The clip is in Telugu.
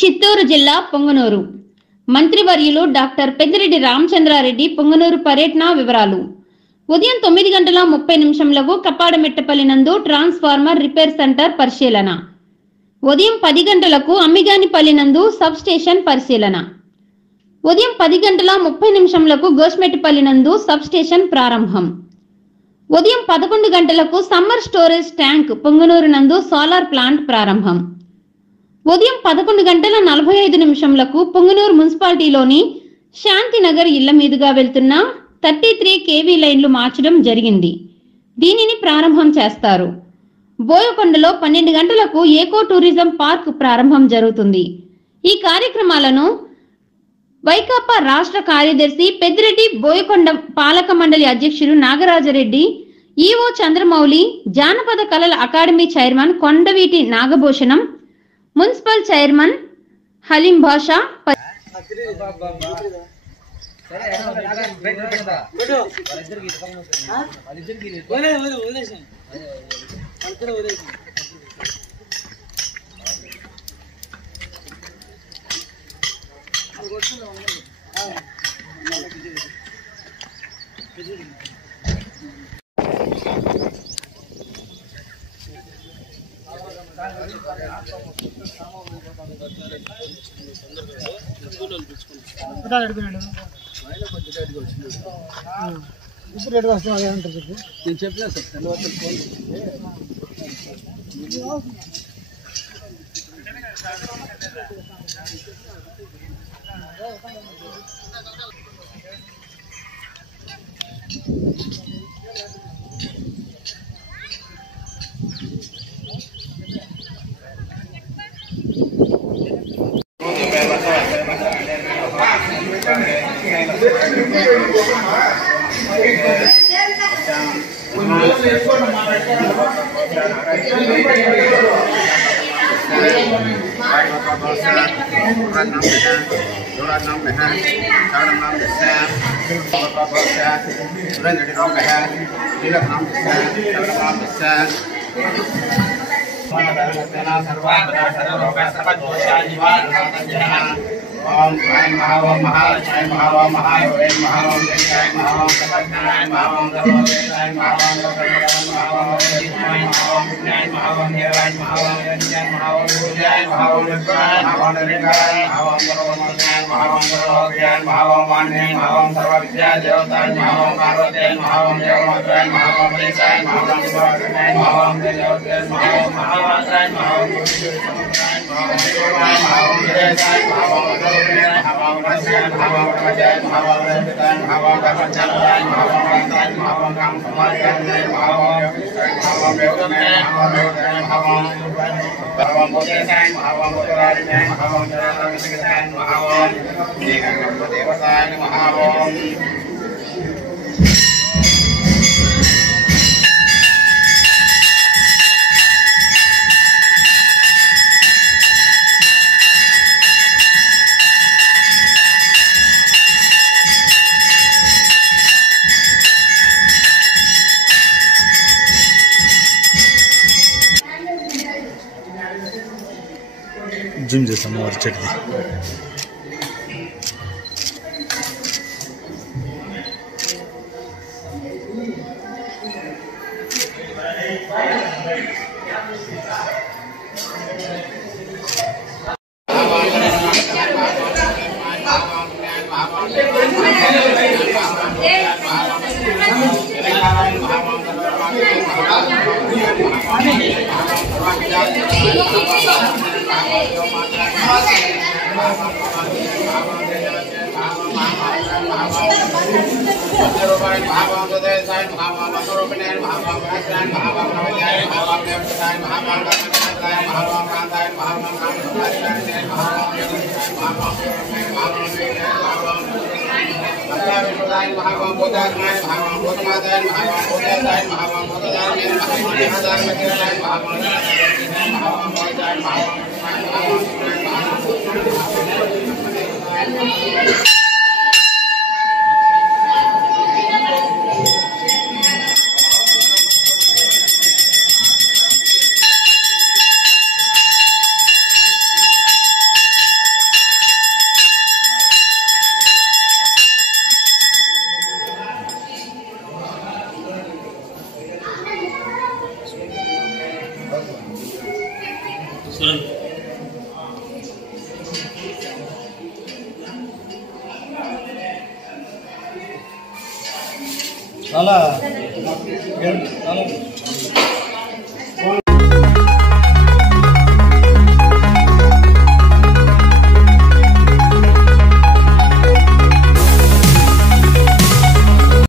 చిత్తూరు జిల్లా పొంగనూరు మంత్రివర్యులు డాక్టర్ పెద్దిరెడ్డి రామచంద్రారెడ్డి పొంగనూరు పర్యటన వివరాలు. ఉదయం 9:30 కప్పాడమెట్టపల్లి నందు ట్రాన్స్ఫార్మర్ రిపేర్ సెంటర్ పరిశీలన. ఉదయం 10 గంటలకు అమ్మిగానిపల్లి నందు సబ్ స్టేషన్ పరిశీలన. ఉదయం 10:30 గోస్మెట్టిపల్లి నందు సబ్ స్టేషన్ ప్రారంభం. ఉదయం 11 గంటలకు సమ్మర్ స్టోరేజ్ ట్యాంక్ పొంగనూరు నందు సోలార్ ప్లాంట్ ప్రారంభం. ఉదయం 11:45 పొంగనూరు మున్సిపాలిటీలోని శాంతినగర్ ఇళ్ల మీదుగా వెళ్తున్న 33 kV లైన్లు మార్చడం జరిగింది. దీనిని ప్రారంభం చేస్తారు. బోయకొండలో 12 గంటలకు ఏకో టూరిజం పార్క్ ప్రారంభం జరుగుతుంది. ఈ కార్యక్రమాలను వైకాపా రాష్ట్ర కార్యదర్శి పెద్దిరెడ్డి, బోయకొండ పాలక మండలి అధ్యక్షుడు నాగరాజరెడ్డి, ఈవో చంద్రమౌళి, జానపద కళల అకాడమీ చైర్మన్ కొండవీటి నాగభూషణం, మున్సిపల్ చైర్మన్ హలీం బాషా, నేను చెప్పలేదు సార్ ओम ऐं महावं महालक्ष्मी महावं महायोगेन महावं जय महावं सपत्नाय महावं सर्ववेदाय महावं महावं विष्णुय महावं पुण्याय महावं देवाय महावं यज्ञाय महावं पूजाय महावं विद्वाय महावं निराय महावं सर्वमंगलाय महावं सर्वज्ञाय महावं वाण्याय महावं सर्वविद्या देवताय महावं पार्वत्याय महावं देवमात्राय महावं महेशाय महावं शिवाय महावं देवताय महावं महावासाय महावं गुरुदेवाय महावं देवाय महावं विजयाय महावं Hawang Rajan, Hawang Rajan, Hawang Rajan, Hawang Rajan, Hawang Rajan, Hawang Kang Samajan, Hawang Hawang Beodan, Hawang Beodan, Hawang Hawang Bodan, Hawang Bodan, Hawang Rajan, Hawang Dewan, Hawang Zoom చేసాము వారి చెట్టుది. చాలా